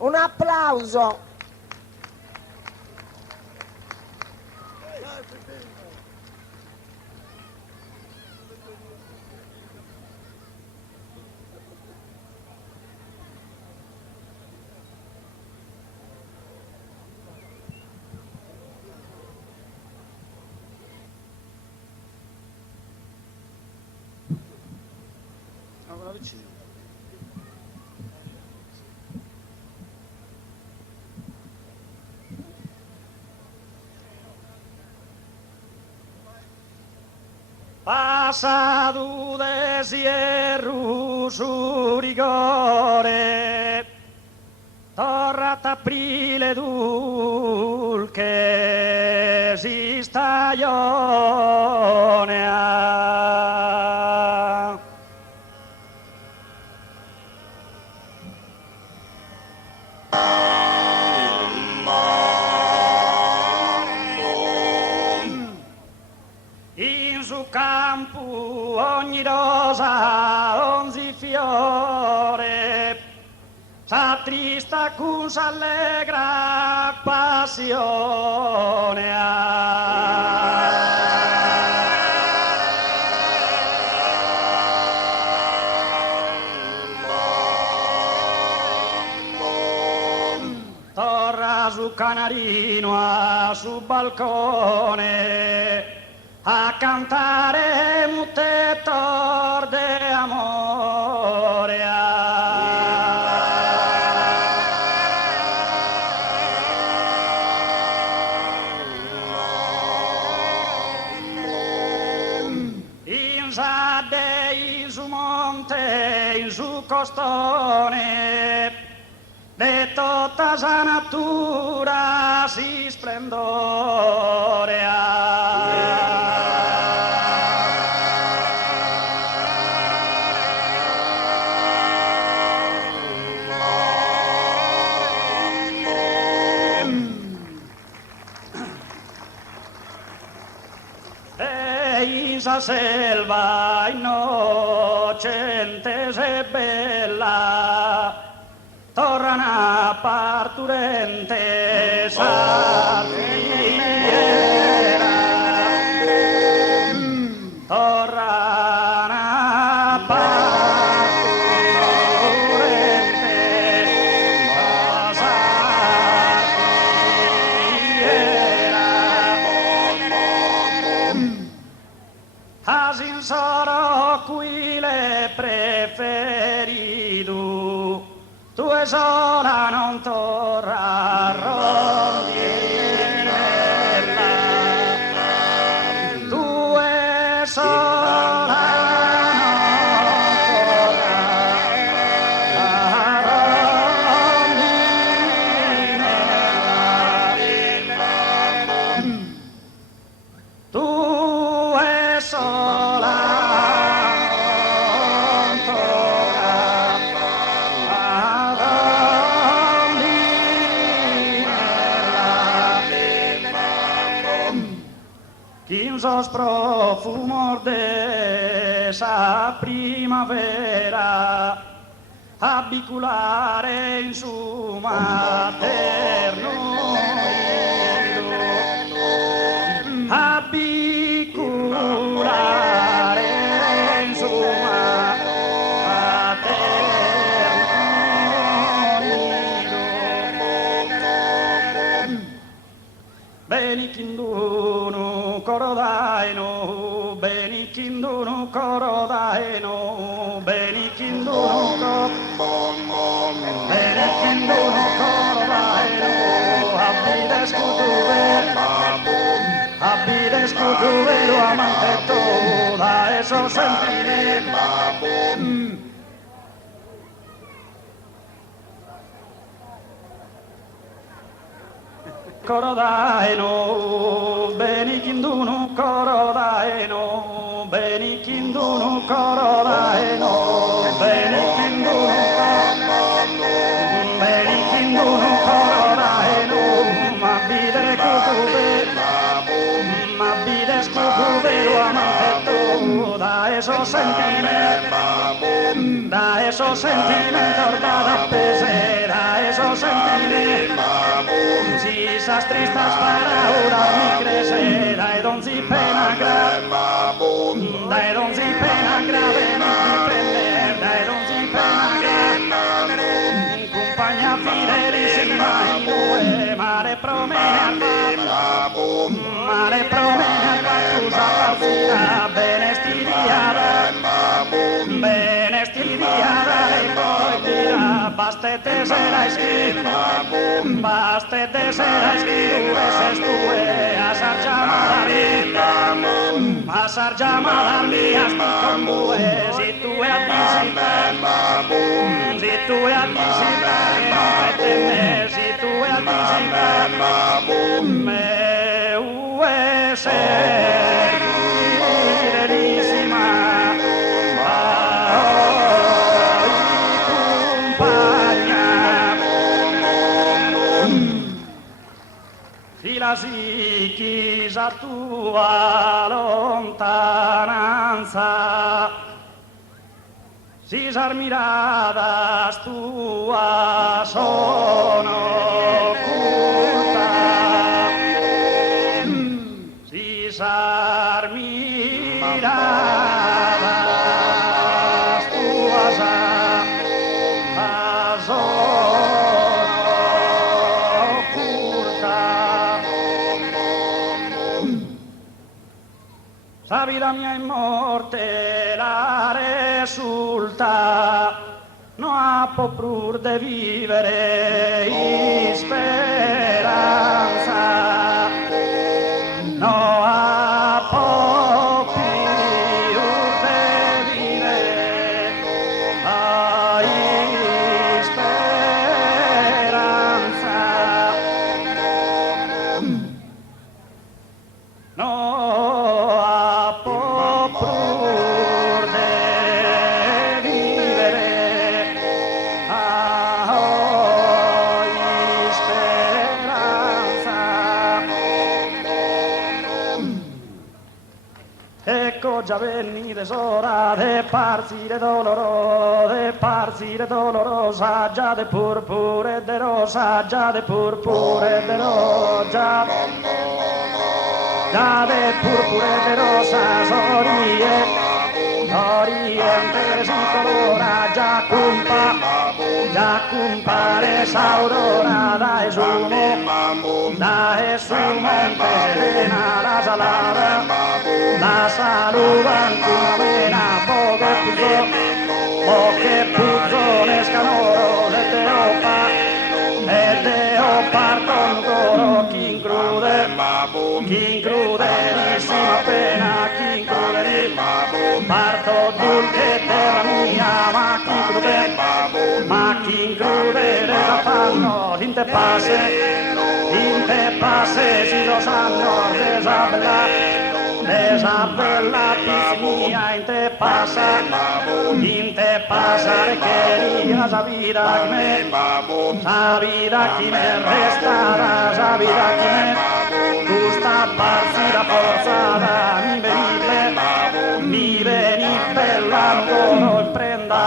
Un applauso. Pasadu desierru su rigore, torrat aprile dulce si stagione. In su campo ogni rosa, ogni fiore, s'attrista con s'allegra passione. Torra su canarino a su balcone a cantare mutettor de amore. In sade, in su monte, in su costone, de tutta sa natura si splendore. In sa selva innocente e bella torna parturente sartiera, torna parturente asin soro qui le preferido, tu e sola non torra rondinella, tu e sola non torra rondinella, tu e sola non torra Quinzos profumos de esa primavera abiculare in su materno nido, abiculare in su materno nido. Beni kindunu korodaino, beni kindunu korodaino, beni kindunu korodaino, abbides kutuvero amante toda eso sentiré. Korodaino, beni kindunu korodaino, beni kindunu korodaino, beni esos sentimientos da pesera, esos sentimientos, cisas tristes paraules mi cresera, e don si pena grave, dai don si pena grave, mi prender, dai don si pena grave, compagna fidelissima in due, mare promena fattusa farsina, bene stidiata, le coitira, bastete sera iscritta, eses tue, asar llamada mia, sti con due, si tu e anticipa, che non pretende, si tu e anticipa, me ue ser fidelissima, fila sì chisa tua lontananza, cisar miradas tua sono oculta, cisar miradas tua sono oculta. La vida mia in morte la resulta, no ha po' pur de vivere in speranza, no ha po' più de vivere in speranza, no ha po' pur de vivere in speranza. Ecco già venni d'ora de partire dolorosa, già de purpure de rosa, già de purpure de rosa, già de purpure de rosa, oriente si colora, già compare s'aurora, da esumo serena la salada, la saludan una vena, poche puzzone scanoro, e teo parton coro, chi incrudelissima pena, chi incrudelissima, parto dulce terra mia, ma chi incrudele la fanno, in te passe, si lo sanno, Desabella mia, in te pasa de quería, esa vida que me restará, esa vida que me gusta partida forzada, mi venir per l'angolo, imprenda,